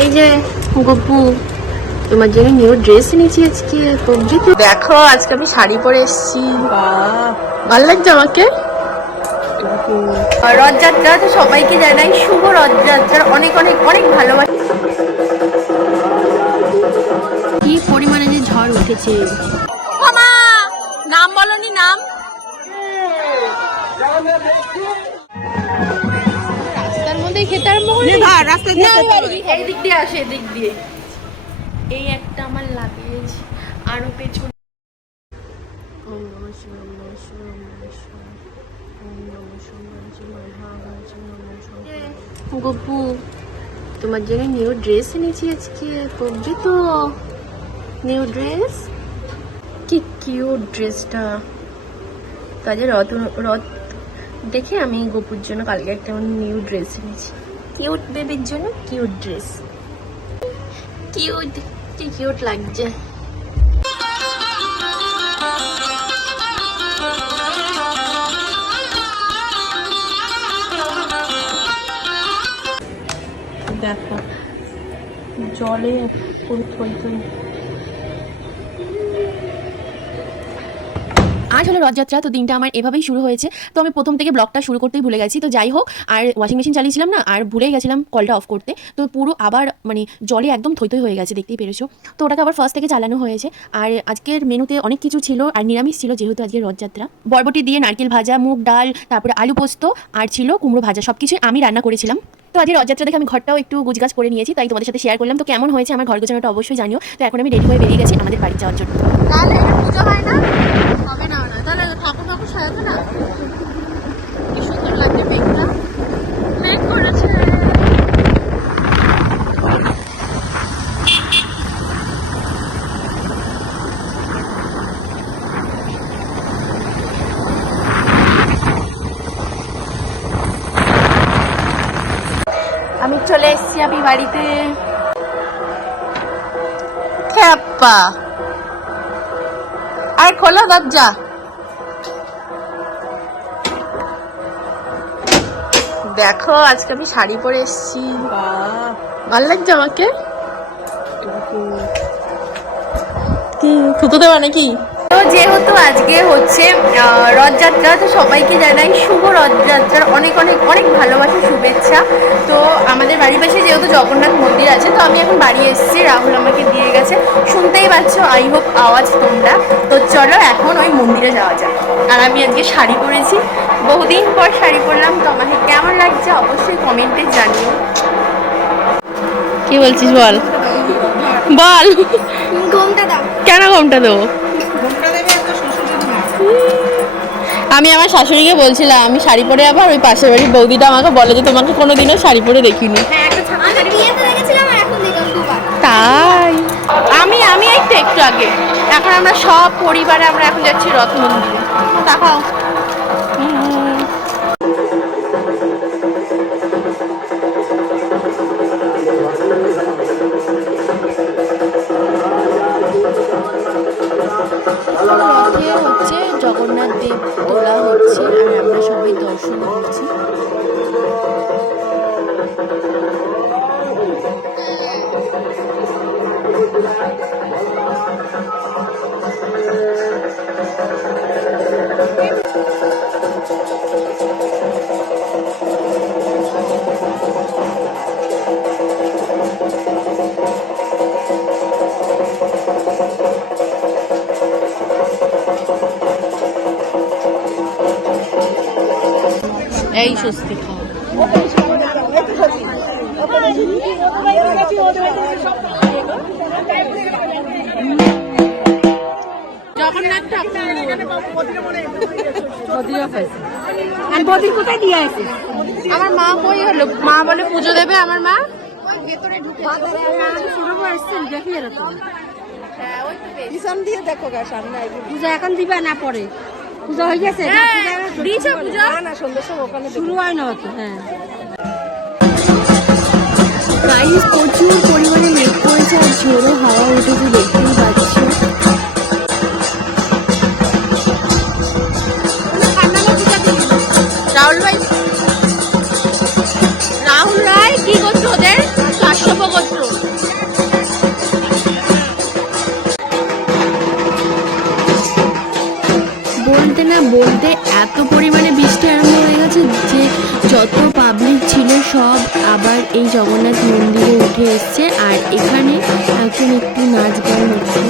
এই যে গপু তোমার জন্য নিউ ড্রেস এনেছি আজকে পবজি তো। দেখো আজকে আমি শাড়ি পরে এসেছি। ভালো লাগছে আমাকে? রথযাত্রা তো সবাইকে জানাই শুভ রথযাত্রার অনেক অনেক অনেক ভালোবাসা। কি পরিমাণে যে ঝড় উঠেছে। নাম বলনি নাম? খেতে আরম্ভ করলি? না, এই দিক দিয়ে আসে দিয়ে। এই একটা আমার লাগেজ আরও পেছনে। ওম নমঃ শিবায়, নমঃ শিবায়, নমঃ শিবায়। ওম নমঃ শিবায়, শিবায়, ভাগায়, শিবায়, নমঃ শিবায়। গপু তোমার জন্য নিউ ড্রেস এনেছি আজকে পবজি তো? নিউ ড্রেস কি কিউট ড্রেসটা কাজে রথ রথ দেখে আমি গোপুর জন্য কালকে একটা নিউ ড্রেস এনেছি। কিউট বেবির জন্য কিউট ড্রেস কিউট কি কিউট লাগছে। দেখো, জলে পুরো থই থই আজ হলো রথযাত্রা, তো দিনটা আমার এভাবেই শুরু হয়েছে। তো আমি প্রথম থেকে ব্লগটা শুরু করতেই ভুলে গেছি। তো যাই হোক, আর ওয়াশিং মেশিন চালিয়েছিলাম না, আর ভুলেই গেছিলাম কলটা অফ করতে। তো পুরো আবার মানে জলে একদম থই থই হয়ে গেছে, দেখতেই পেরেছ। তো ওটাকে আবার ফার্স্ট থেকে চালানো হয়েছে। আর আজকের মেনুতে অনেক কিছু ছিল, আর নিরামিষ ছিল যেহেতু আজকে রথযাত্রা। বরবটি দিয়ে নারকেল ভাজা, মুগ ডাল, তারপরে আলু পোস্ত, আর ছিল কুমড়ো ভাজা। সব কিছুই আমি রান্না করেছিলাম। তো আজকে রথযাত্রা দেখে আমি ঘরটাও একটু গুজগাছ করে নিয়েছি, তাই তোমাদের সাথে শেয়ার করলাম। তো কেমন হয়েছে আমার ঘর গোছানোটা অবশ্যই জানিও। তো এখন আমি রেডি হয়ে বেরিয়ে গেছি আমাদের বাড়ি যাওয়ার জন্য আমি চলে এসেছি আমি বাড়িতে। খ্যাপা আর খোলো দরজা। দেখো আজকে আমি শাড়ি পরে এসেছি। ভালো লাগছে আমাকে? কি থুতু দেওয়া নাকি? তো যেহেতু আজকে হচ্ছে রথযাত্রা তো সবাইকে জানাই শুভ রথযাত্রার অনেক অনেক অনেক ভালোবাসা শুভেচ্ছা। তো আমাদের বাড়ির পাশে যেহেতু জগন্নাথ মন্দির আছে তো আমি এখন বাড়ি এসেছি রাহুল আমাকে দিয়ে গেছে। শুনতেই পাচ্ছ আই হোপ আওয়াজ তোমরা। তো চলো এখন ওই মন্দিরে যাওয়া যাক। আর আমি আজকে শাড়ি পরেছি। বহুদিন পর শাড়ি পরলাম তো আমাকে কেমন লাগছে অবশ্যই কমেন্টে জানিও। কি বলছিস বল? বল। ঘুমটা দাও। কেন ঘুমটা দেবো? আমি আমার শাশুড়িকে বলছিলাম আমি শাড়ি পরে আবার ওই পাশের বাড়ির বৌদিটা আমাকে বলে যে তোমাকে কোনোদিনও শাড়ি পরে দেখিনি। হ্যাঁ তাই? আমি আমি একটু একটু আগে। এখন আমরা সব পরিবারে আমরা এখন যাচ্ছি রথ মন্দিরে। দেখাও করছি। স্বস্তি জগন্নাথ আর কোথায় দিয়ে আছে আমার মা কই হলো? মা বলে পুজো দেবে আমার মা। ভেতরে ঢুকে শুরু করেছেন দেখি এরকম। দিয়ে দেখো গা সামনে পূজা এখন দিবা না পরে? পূজা হয়ে গেছে? হ্যাঁ, পূজা- না না সন্ধ্যের সময় ওখানে শুরু হয় না হতো হ্যাঁ। গাইস প্রচুর পরিমাণে মেঘ করেছে আর ঝোড়ো হাওয়া উঠেছে দেখতেই এই জগন্নাথ মন্দিরে উঠে এসছে আর এখানে এখন একটু নাচ গান হচ্ছে।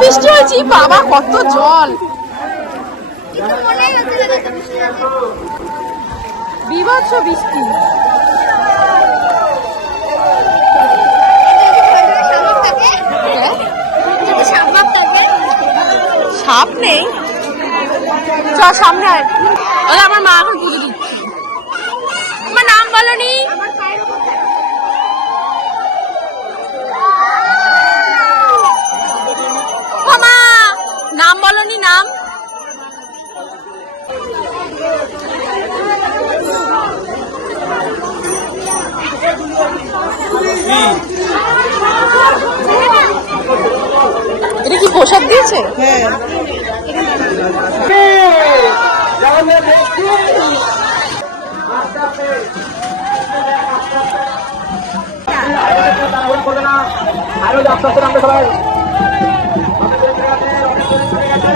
বৃষ্টি হয়েছে বাবা, কত জল। বিভৎস বৃষ্টি। সাপ নেই? চ সামনে আয়। আমার মা এখন পুজো দিচ্ছে। আমার নাম বলনি? বলনি নাম। এটা কি প্রসাদ দিয়েছে? দেখছি আরও সবাই আমার কাছে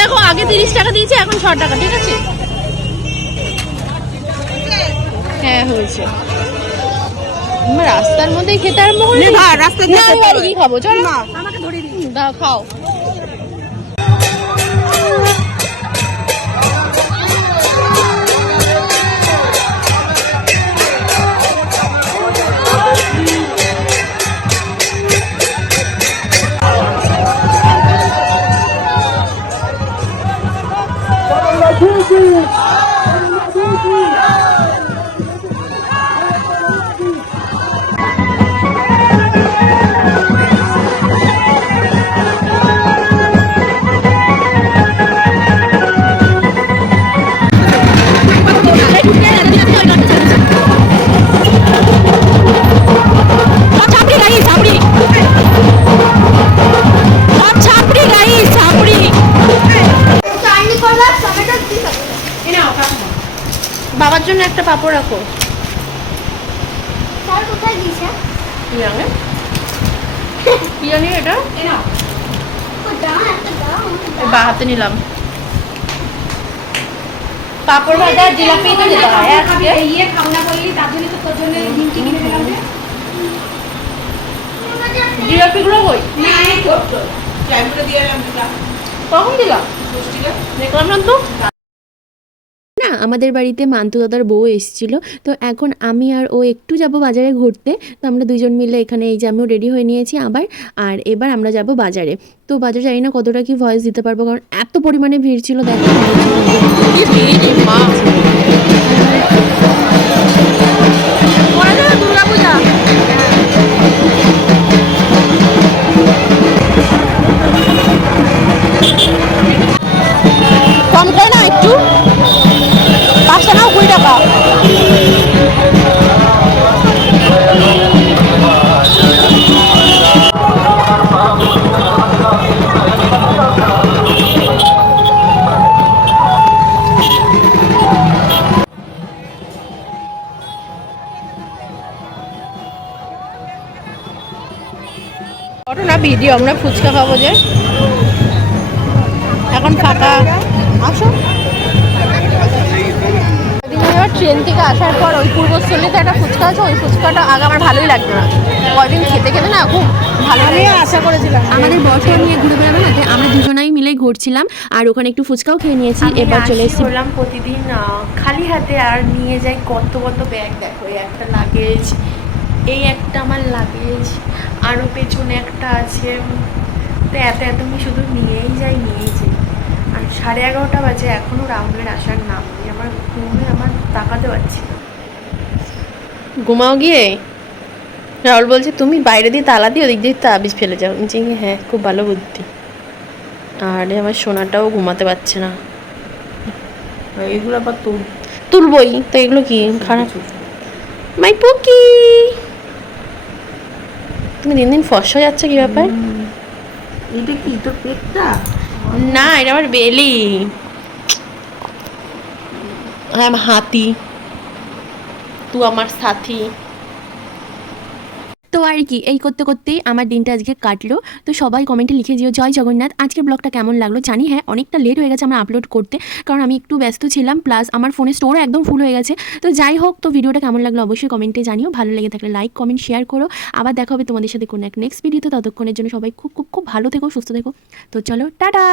দেখো আগে তিরিশ টাকা দিয়েছে এখন ছ টাকা ঠিক আছে? হ্যাঁ হয়েছে। রাস্তার মধ্যে খেতে আরম্ভ করি? রাস্তায় না আমি বাড়ি গিয়ে খাব চলো। দাও খাও। বাবার জন্য পাপড় রাখো। এটা? বা হাতে নিলাম। পাপড় ভাজা জিলাপি তো দিতে হয় আজকে জিলাপি গুলো কই? কখন দিলাম? দেখলাম না তো। না, আমাদের বাড়িতে মান্তু দাদার বউ এসেছিল। তো এখন আমি আর ও একটু যাব বাজারে ঘুরতে। তো আমরা দুজন মিলে এখানে এই যে আমিও রেডি হয়ে নিয়েছি আবার, আর এবার আমরা যাব বাজারে। তো বাজারে জানি না কতটা কি ভয়েস দিতে পারব, কারণ এত পরিমাণে ভিড় ছিল, দেখো। দুর্গা ভিডিও আমরা ফুচকা খাব যে। এখন ফাঁকা। আসো। ট্রেন থেকে আসার পর ওই পূর্বস্থলীতে একটা ফুচকা আছে ওই ফুচকাটা আগে আমার ভালোই লাগতো না। কয়দিন খেতে খেতে না খুব ভালো আশা করেছিলাম। আমাদের বর্ষা নিয়ে ঘুরে বেড়াবে না আমরা দুজনাই মিলে ঘুরছিলাম আর ওখানে একটু ফুচকাও খেয়ে নিয়েছি এবার চলে এসেছি। প্রতিদিন আহ, খালি হাতে আর নিয়ে যাই কত কত ব্যাগ দেখো একটা লাগেজ এই একটা আমার লাগেজ আরও পেছনে একটা আছে। তো এত এত আমি শুধু নিয়েই যাই নিয়েই যাই। আর সাড়ে এগারোটা বাজে এখনও রাহুলের আসার নাম নেই। আমার ঘুমে আমার তাকাতে পারছি না। ঘুমাও গিয়ে? রাহুল বলছে তুমি বাইরে দিয়ে তালা দিয়ে ওদিক দিয়ে তাবিজ ফেলে যাও। আমি বলছি, হ্যাঁ খুব ভালো বুদ্ধি। আরে আমার সোনাটাও ঘুমাতে পারছে না। এগুলো আবার তুল তুলবই। তো এগুলো কি? খারাপ। মাই পুকি! তুমি দিন দিন ফসা যাচ্ছে কি ব্যাপার? এটা কি তোর পেটটা? না এটা আমার বেলি। আই আমার হাতি। তুই আমার সাথী। তো আর কি, এই করতে করতেই আমার দিনটা আজকে কাটলো। তো সবাই কমেন্টে লিখে দিও, জয় জগন্নাথ, আজকের ব্লগটা কেমন লাগল? জানি হ্যাঁ অনেকটা লেট হয়ে গেছে আমার আপলোড করতে, কারণ আমি একটু ব্যস্ত ছিলাম প্লাস আমার ফোনে স্টোরও একদম ফুল হয়ে গেছে। তো যাই হোক, তো ভিডিওটা কেমন লাগল অবশ্যই কমেন্টে জানিও, ভালো লেগে থাকলে লাইক কমেন্ট শেয়ার করো। আবার দেখা হবে তোমাদের সাথে কোনো এক নেক্সট ভিডিওতে ততক্ষণের জন্য সবাই খুব খুব খুব ভালো থেকো, সুস্থ থেকো। তো চলো, টাটা!